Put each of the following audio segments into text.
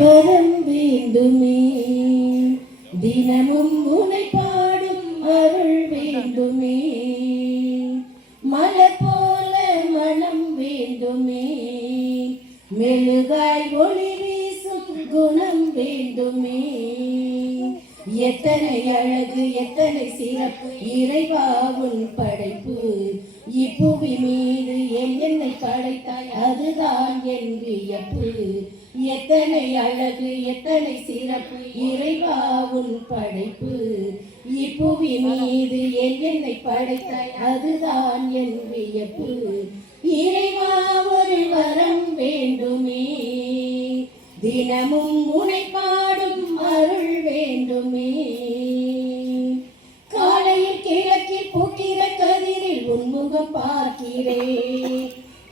வரம் வேண்டுமே தினமும் உனை பாடும் அருள் வேண்டுமே மலர் போல மனம் வேண்டுமே மெழுகாய் ஒளி வீசும் குணம் வேண்டுமே எத்தனை அழகு எத்தனை சிறப்பு இறைவா உன் படைப்பு இப்புவி மீது என்னை படைத்தாய் அதுதான் என் வியப்பு எத்தனை அழகு எத்தனை சிறப்பு இறைவா உன் படைப்பு இப்புவி மீது என்னை படைத்தாய் அதுதான் என் வியப்பு இறைவா ஒரு வரம் வேண்டுமே தினமும் உனை பாடும் அருள் வேண்டுமே காலையில் கிழக்கில் பூக்கிற கதிரில் உன்முகம் பார்க்கிறேன்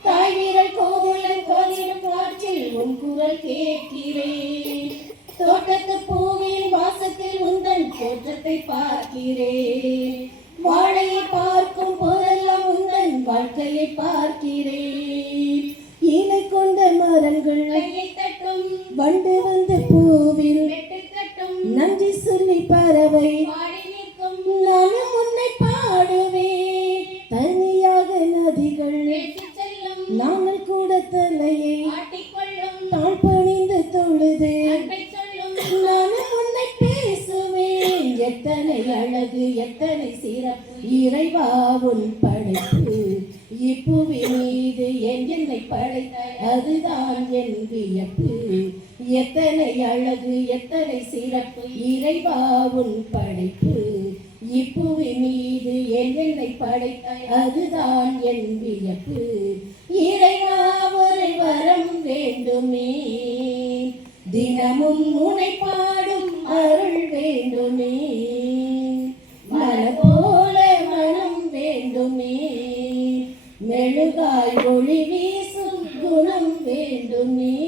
தாய் வீரல் கோகுலம் கோதிலும் காற்றில் உன் குரல் கேட்கிறேன் தோட்டத்து பூவின் வாசத்தில் உந்தன் தோற்றத்தை பார்க்கிறேன் வாழையை பார்க்கும் போதெல்லாம் உந்தன் வாழ்க்கையை பார்க்கிறேன் இலை கொண்ட மரங்கள் தட்டும் வண்டு வந்து பூவில் தட்டும் நன்றி சொல்லி பறவை நானும் உன்னை பாடுவேன் தனியாக நதிகள் நாங்கள் கூட தலையை தாழ் பணிந்து தொழுது நானும் உன்னை பேசுவேன் எத்தனை அழகு எத்தனை சிறப்பு இறைவா உன் படைப்பு இப்புவி மீது என்னை படைத்தாய் அதுதான் என் வியப்பு எத்தனை அழகு எத்தனை சிறப்பு இறைவா உன் படைப்பு இப்புவி மீது என்னை படைத்தாய் அதுதான் என் வியப்பு இறைவா ஒரு வரம் வேண்டுமே தினமும் உனை பாடும் அருள் வேண்டுமே மலர் போல மனம் வேண்டுமே மெழுகாய் ஒளி வீசும் குணம் வேண்டுமே